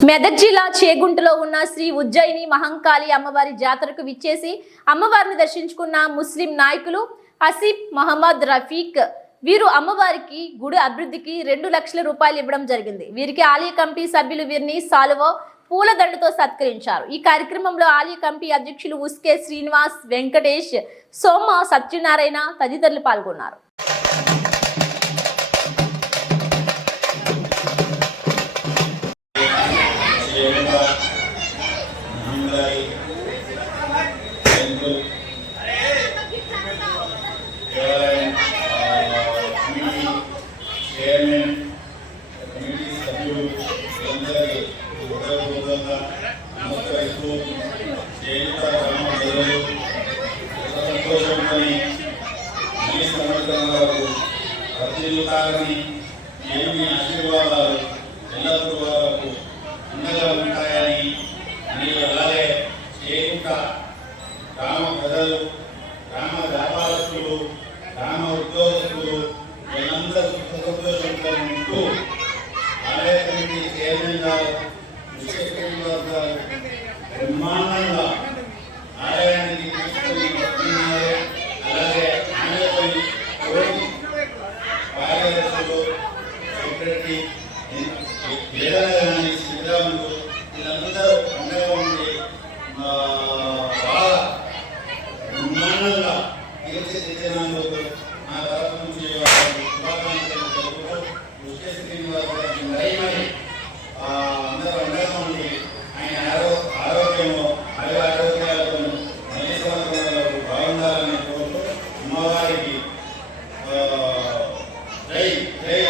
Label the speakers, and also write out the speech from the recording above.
Speaker 1: మెదక్ జిల్లా చేగుంటలో ఉన్న శ్రీ ఉజ్జయిని మహంకాళి అమ్మవారి జాతరకు విచ్చేసి అమ్మవారిని దర్శించుకున్న ముస్లిం నాయకులు అసీఫ్ మహమ్మద్ రఫీక్. వీరు అమ్మవారికి గుడి అభివృద్ధికి రెండు లక్షల రూపాయలు ఇవ్వడం జరిగింది. వీరికి ఆలయ కమిటీ సభ్యులు వీరిని సాలువ పూలదండతో సత్కరించారు. ఈ కార్యక్రమంలో ఆలయ కమిటీ అధ్యక్షులు ఉస్కే శ్రీనివాస్ వెంకటేష్ సోమ సత్యనారాయణ తదితరులు పాల్గొన్నారు.
Speaker 2: అందరికీ హృదయపూర్వకంగా నమస్కరిస్తూ జయంత గ్రామ ప్రజలు సంతోషంతోని ఈ సంవత్సరం వరకు వర్ధిల్లుతారని ఆశీర్వాదాలు ఎల్లప్పుడూ వరకు అండగా ఉంటాయని మరియు అలాగే చేయుట గ్రామ ప్రజలు గ్రామ వ్యాపారస్తులు గ్రామ ఉద్యోగ చైర్మన్ గారు ముఖ్య గారు బ్రహ్మాండంగా ఆలయానికి అలాగే కార్యదర్శులు సెక్రటరీ ఏదైనా Amém. Rei